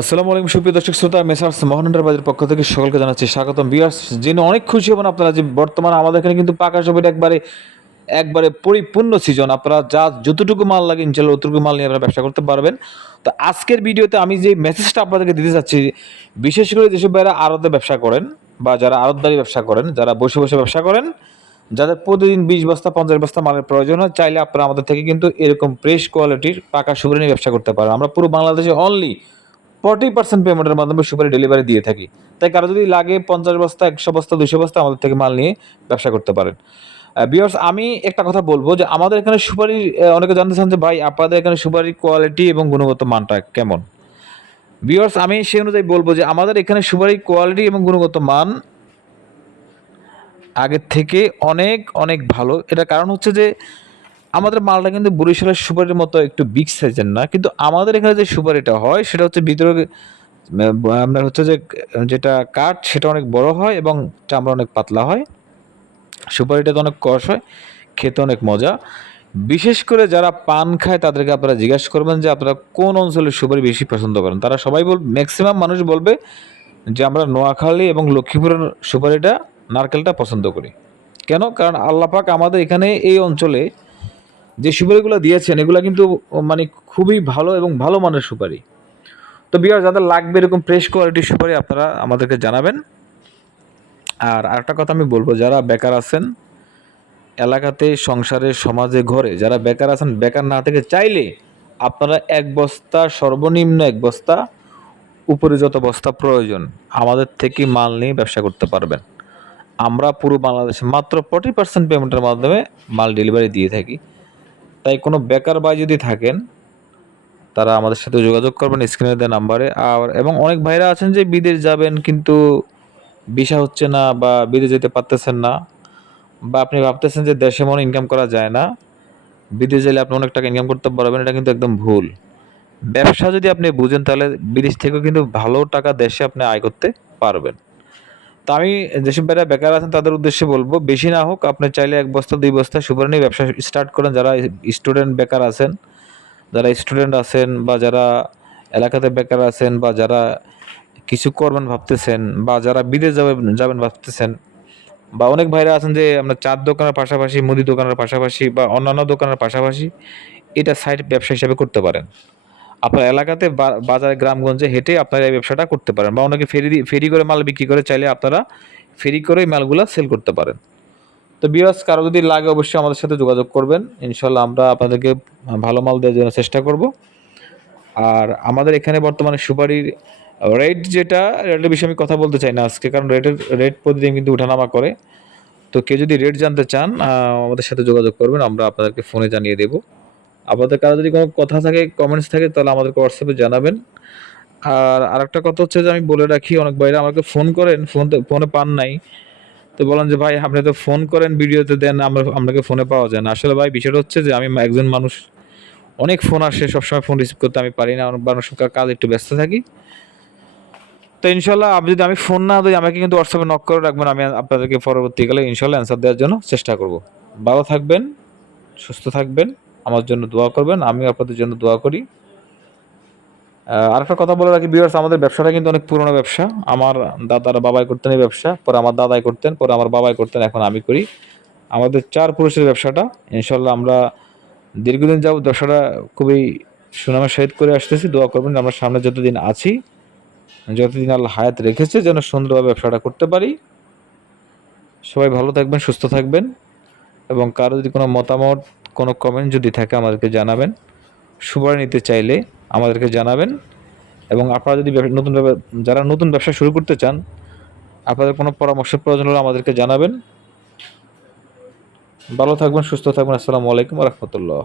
আসসালামু আলাইকুম, সুপ্রিয় দর্শক শ্রোতা মেসার্স মহানন্দার বাজার পক্ষ থেকে সকলকে জানাচ্ছি স্বাগতম। বিয়ার্স জেনে অনেক খুশি হবেন আপনারা যে বর্তমানে আমাদের এখানে কিন্তু পাকা সবের একবারে একবারে পরিপূর্ণ সিজন আপনারা যা যতটুকু মাল লাগে, ইনশাল্লাহ অতটুকু মাল নিয়ে আপনারা ব্যবসা করতে পারবেন। তো আজকের ভিডিওতে আমি যে মেসেজটা আপনাদেরকে দিতে চাচ্ছি বিশেষ করে যেসব ভাইরা আড়তে ব্যবসা করেন বা যারা আড়তদারি ব্যবসা করেন, যারা বসে বসে ব্যবসা করেন, যাদের প্রতিদিন বিশ বস্তা, পঞ্চাশ বস্তা মালের প্রয়োজন হয়, চাইলে আপনারা আমাদের থেকে কিন্তু এরকম ফ্রেশ কোয়ালিটির পাকা নিয়ে ব্যবসা করতে পারেন। আমরা পুরো বাংলাদেশে অনলি ফর্টি পার্সেন্ট পেমেন্টের মাধ্যমে সুপারি ডেলিভারি দিয়ে থাকি। তাই কারও যদি লাগে পঞ্চাশ বস্তা, একশো বস্তা দুশো বস্তা, আমাদের থেকে মাল নিয়ে ব্যবসা করতে পারেন। বিয়ার্স আমি একটা কথা বলব যে আমাদের এখানে সুপারি অনেকে জানতে চান যে, ভাই, আপনাদের এখানে সুপারির কোয়ালিটি এবং গুণগত মানটা কেমন? বিয়ার্স আমি সেই অনুযায়ী বলব যে আমাদের এখানে সুপারির কোয়ালিটি এবং গুণগত মান আগের থেকে অনেক অনেক ভালো। এটা কারণ হচ্ছে যে আমাদের মালটা কিন্তু বরিশালের সুপারির মতো একটু বিগ সাইজের না, কিন্তু আমাদের এখানে যে সুপারিটা হয়, সেটা হচ্ছে ভিতরে আপনার হচ্ছে যে, যেটা কাঠ, সেটা অনেক বড় হয় এবং চামড়া অনেক পাতলা হয়। সুপারিটা তো অনেক কষ হয়, খেতে অনেক মজা। বিশেষ করে যারা পান খায়, তাদেরকে আপনারা জিজ্ঞাসা করবেন যে আপনারা কোন অঞ্চলের সুপারি বেশি পছন্দ করেন। তারা সবাই বল ম্যাক্সিমাম মানুষ বলবে যে আমরা নোয়াখালী এবং লক্ষ্মীপুরের সুপারিটা, নারকেলটা পছন্দ করি। কেন? কারণ আল্লাপাক আমাদের এখানে এই অঞ্চলে যে সুপারিগুলো দিয়েছেন, এগুলো কিন্তু মানে খুবই ভালো এবং ভালো মানের সুপারি। তো বিয়ার যাদের লাগবে এরকম ফ্রেশ কোয়ালিটির সুপারি, আপনারা আমাদেরকে জানাবেন। আর আরেকটা কথা আমি বলব, যারা বেকার আছেন, এলাকাতে, সংসারে, সমাজে, ঘরে, যারা বেকার আছেন, বেকার না থেকে চাইলে আপনারা এক বস্তা, সর্বনিম্ন এক বস্তা উপরে যত বস্তা প্রয়োজন, আমাদের থেকে মাল নিয়ে ব্যবসা করতে পারবেন। আমরা পুরো বাংলাদেশে মাত্র ফর্টি পার্সেন্ট পেমেন্টের মাধ্যমে মাল ডেলিভারি দিয়ে থাকি। তাই কোনো বেকার ভাই যদি থাকেন, তারা আমাদের সাথে যোগাযোগ করবেন স্ক্রিনে দেওয়া নাম্বারে। আর, এবং অনেক ভাইরা আছেন যে বিদেশ যাবেন কিন্তু ভিসা হচ্ছে না বা বিদেশ যেতে পারতেছেন না বা আপনি ভাবতেছেন যে দেশে মনে ইনকাম করা যায় না, বিদেশ গেলে আপনি অনেক টাকা ইনকাম করতে পারবেন, এটা কিন্তু একদম ভুল। ব্যবসা যদি আপনি বুঝেন তাহলে বিদেশ থেকেও কিন্তু ভালো টাকা দেশে আপনি আয় করতে পারবেন। তো আমি যেসব ভাইরা বেকার আছেন তাদের উদ্দেশ্যে বলব, বেশি না হোক, আপনি চাইলে এক বস্তা, দুই বস্তা নিয়ে ব্যবসা স্টার্ট করেন। যারা স্টুডেন্ট বেকার আছেন, যারা স্টুডেন্ট আছেন বা যারা এলাকাতে বেকার আছেন বা যারা কিছু করবেন ভাবতেছেন বা যারা বিদেশ যাবেন যাবেন ভাবতেছেন বা অনেক ভাইরা আছেন যে আমরা চার দোকানের পাশাপাশি, মুদি দোকানের পাশাপাশি বা অন্যান্য দোকানের পাশাপাশি এটা সাইড ব্যবসা হিসাবে করতে পারেন। আপনার এলাকাতে বাজারে গ্রামগঞ্জে হেঁটে আপনারা এই ব্যবসাটা করতে পারেন বা অনেকে ফেরি ফেরি করে মাল বিক্রি করে চাইলে আপনারা ফেরি করে মালগুলা সেল করতে পারেন। তো বিরাজ কারও যদি লাগে অবশ্যই আমাদের সাথে যোগাযোগ করবেন। ইনশাল্লাহ আমরা আপনাদেরকে ভালো মাল দেওয়ার জন্য চেষ্টা করব। আর আমাদের এখানে বর্তমানে সুপারির রেট যেটা রেটের বিষয়ে আমি কথা বলতে চাই না আজকে, কারণ রেটের রেট প্রতিদিন কিন্তু উঠানামা করে। তো কেউ যদি রেট জানতে চান আমাদের সাথে যোগাযোগ করবেন, আমরা আপনাদেরকে ফোনে জানিয়ে দেব। আপনাদের কারও যদি কোনো কথা থাকে কমেন্টস থাকে, তাহলে আমাদেরকে হোয়াটসঅ্যাপে জানাবেন। আর আরেকটা কথা হচ্ছে যে, আমি বলে রাখি, অনেক ভাইরা আমাকে ফোন করেন ফোন ফোনে পান নাই। তো বলেন যে, ভাই, আপনি তো ফোন করেন, ভিডিওতে দেন, আমরা, আপনাকে ফোনে পাওয়া যায় না। আসলে ভাই, বিষয়টা হচ্ছে যে, আমি একজন মানুষ, অনেক ফোন আসে, সবসময় ফোন রিসিভ করতে আমি পারি না সময় কাজ একটু ব্যস্ত থাকি। তো ইনশাল্লাহ, আপনি যদি আমি ফোন না দিই, আমাকে কিন্তু হোয়াটসঅ্যাপে নক করে রাখবেন, আমি আপনাদেরকে পরবর্তীকালে ইনশাল্লাহ অ্যান্সার দেওয়ার জন্য চেষ্টা করব। ভালো থাকবেন, সুস্থ থাকবেন। আমার জন্য দোয়া করবেন, আমি আপনাদের জন্য দোয়া করি। আরেকটা কথা বলে রাখি বিয়ার্স আমাদের ব্যবসাটা কিন্তু অনেক পুরনো ব্যবসা। আমার দাদারা বাবাই করতেন এই ব্যবসা, পরে আমার দাদাই করতেন, পরে আমার বাবাই করতেন, এখন আমি করি। আমাদের চার পুরুষের ব্যবসাটা ইনশাল্লাহ আমরা দীর্ঘদিন যাব ব্যবসাটা খুবই সুনামের সহিত করে আসতেছি, দোয়া করবেন আমরা সামনে যতদিন আছি, যতদিন আল্লাহ হায়াত রেখেছে, যেন সুন্দরভাবে ব্যবসাটা করতে পারি। সবাই ভালো থাকবেন, সুস্থ থাকবেন, এবং কারও যদি কোনো মতামত কোনো কমেন্ট যদি থাকে আমাদেরকে জানাবেন। সুপারি নিতে চাইলে আমাদেরকে জানাবেন। এবং আপনারা যদি নতুন যারা নতুন ব্যবসা শুরু করতে চান, আপনাদের কোনো পরামর্শ প্রয়োজন হলে আমাদেরকে জানাবেন। ভালো থাকবেন, সুস্থ থাকবেন। আসসালামু আলাইকুম রহমতুল্লাহ।